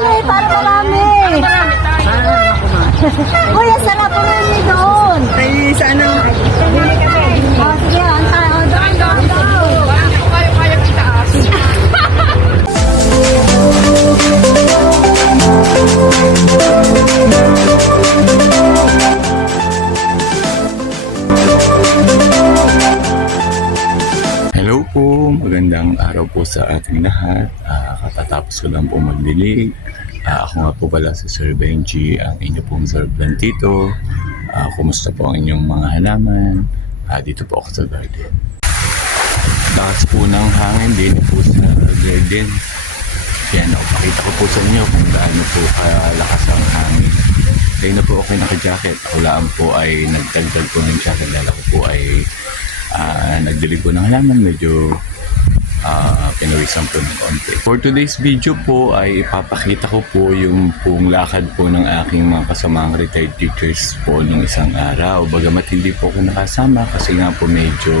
Dali, para marami. Marami tayo. Uy, ang sarap po rin doon. Ay, sa ano? Bili kami. Oh, sige, ang tayo. Doon, doon, doon. Bakit ko kaya itaas? Hello po, magandang araw po sa ating lahat. Katatapos ko lang po magdilig. Ako nga po pala si Sir Benji, ang inyo pong Sir Plantito. Kumusta po ang inyong mga halaman? Dito po ako sa garden. Lakas po ng hangin din po sa garden. Yan, pakita ko po sa inyo kung gaano po kalakas ang hangin. Kaya na po ako naka-jacket. Ako lang po ay nagdagdag po ng jacket dahil ako po ay nagdilig po ng halaman. Medyo pinawisan po ng konti. For today's video po ay ipapakita ko po yung pong lakad po ng aking mga kasamang retired teachers po nung isang araw. Bagamat hindi po ako nakasama kasi nga po medyo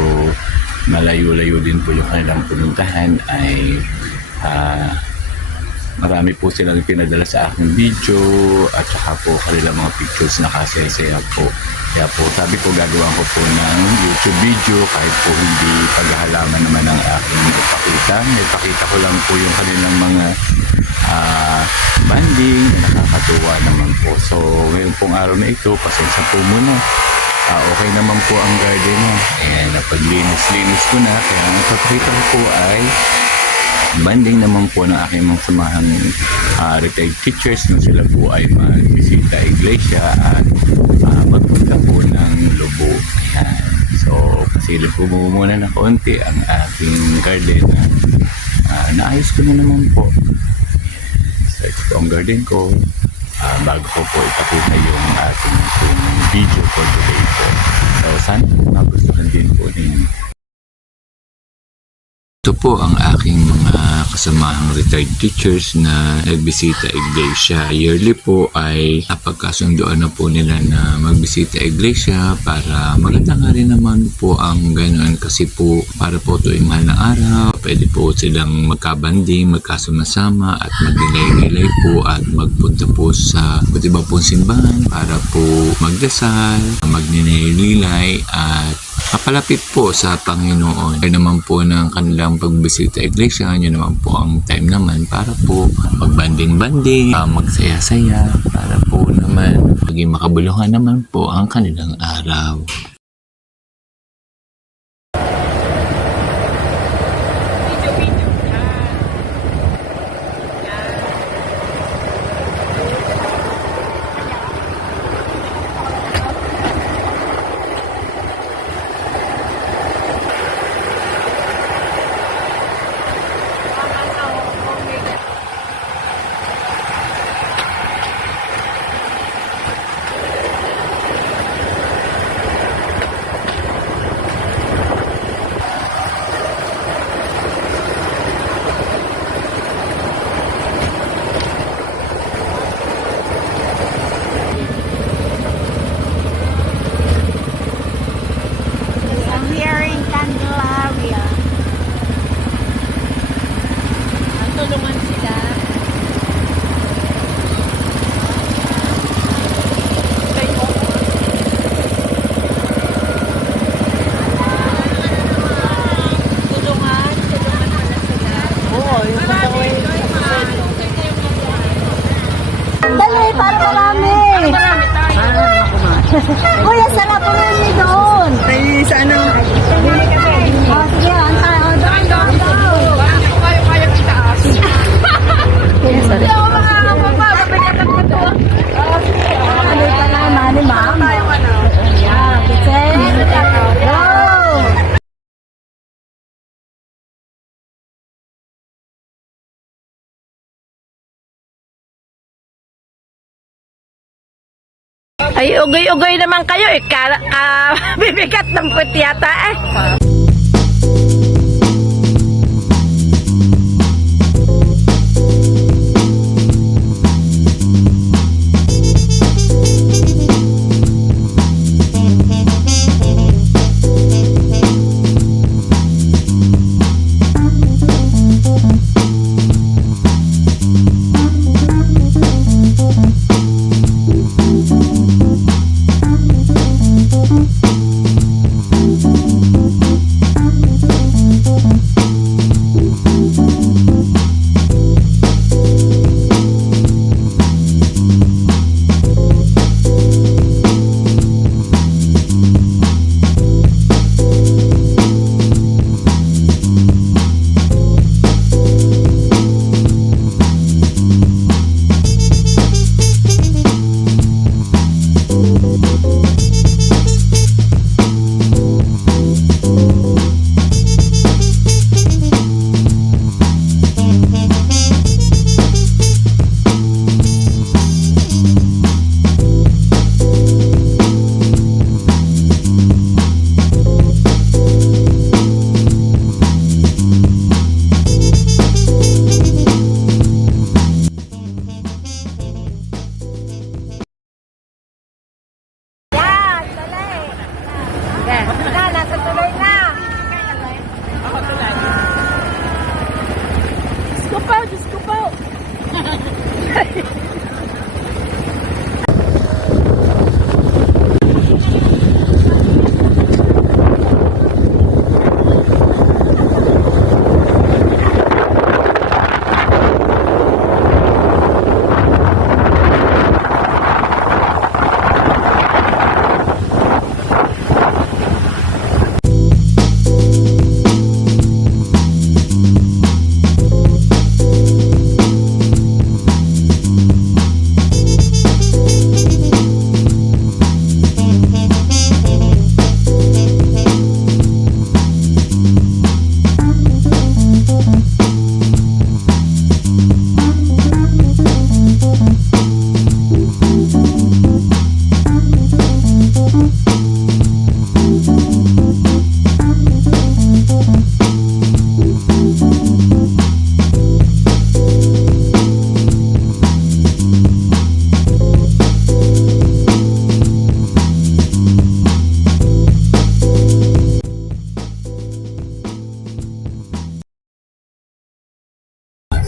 malayo-layo din po yung kanilang pinuntahan ay marami po silang pinadala sa aking video at saka po kanilang mga pictures na kasaya-saya po. Kaya po sabi ko gagawa ko po ng YouTube video kahit po hindi paghahalaman naman ang aking ipakita. Ipakita ko lang po yung kanilang mga banding na nakakatuwa naman po. So ngayon pong araw na ito, pasensya po muna. Okay naman po ang garden na. Ayan, napaglinis-linis ko na. Kaya ang ipakita ko po ay banding naman po ng aking mga samahang retired teachers na sila po ay magbisita iglesia at magpunta po ng Lobo. Ayan. So, pasilip po muna na kaunti ang aking garden na naayos ko na naman po. So, ito po ang garden ko. Bago ko po ipakita yung ating video for today po. So, sana magustuhan din po ninyo. Ito po ang aking mga kasamahang retired teachers na nagbisita iglesia. Yearly po ay napagkasunduan na po nila na magbisita iglesia para maganda nga rin naman po ang ganoon kasi po para po tuwing mahal na araw, pwede po silang magkabanding, magkasama-sama at magnilay-nilay po at magpunta po sa iba pong simbahan para po magdasal, magninilay at kapalapit po sa Panginoon. Kaya naman po ng kanilang pagbisita iglesia, yun naman po ang time naman para po magbanding-banding, magsaya-saya, para po naman maging makabuluhan naman po ang kanilang araw. Tulungan sila. Tulungan pala sila. Oo, yung patawin. Dali, para marami. Marami tayo. Uy, ang sarap po rin doon. Ay, sa ano? Bili kami. Oh, sige, ang tayo. Doon, doon, doon. Bakit ko kaya itaas? Hindi ako makakapapa. Mabigat ang pato. Ano pa naman ni ma'am? Ayan, Picheng. Go! Ay, ugay-ugay naman kayo eh. Bibigat ng puwet yata eh.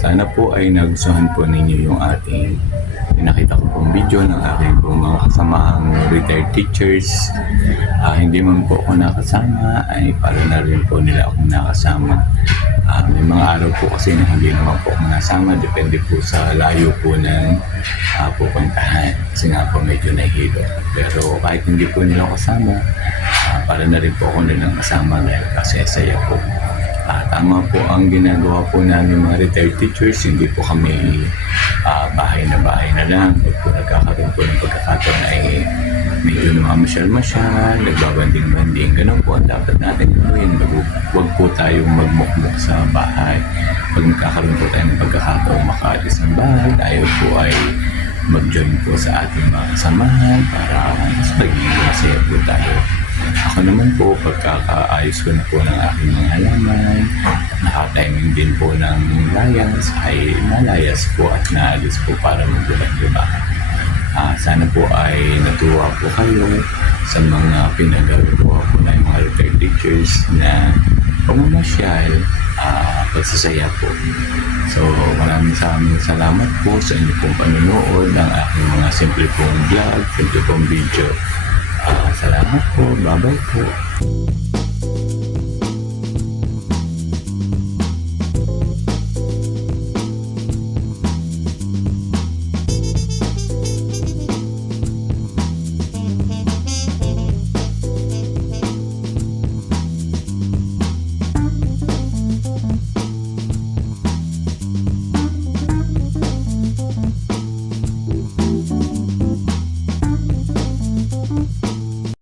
Sana po ay nagustuhan po ninyo yung ating pinakita ko pong video ng aking po mga kasamahang retired teachers. Hindi man po ako nakasama ay para na rin po nila akong nakasama. May mga araw po kasi na hindi naman po ako nasama, depende po sa layo po ng pupuntahan kasi nga po medyo nahihilo. Pero kahit hindi po nila ako kasama, para na rin po ako nilang kasama dahil kasi saya po. Tama po ang ginagawa po namin mga retired teachers, hindi po kami bahay na lang. Pag po nagkakaroon po ng pagkakataon ay medyo namamasyal-masyal, nagbabanding-banding, ganun po ang dapat natin gawin. Huwag po tayong magmukmuk sa bahay. Pag nagkakaroon po tayo ng pagkakataon makaalis ng bahay, tayo po ay mag-join po sa ating mga kasamahan para mas magiging masaya po tayo. Ako naman po, pagkakaayos ko na po ng aking mga halaman, nakatiming din po ng layas, ay nalayas po at naalis po para magdiba-diba. Sana po ay natuwa po kayo sa mga pinagagawa po na yung mga retired teachers na pamamasyal, pagsasaya po. So maraming salamat po sa inyo pong panonood ng aking mga simple pong vlog, simple pong video. Salamat po. Bye-bye po.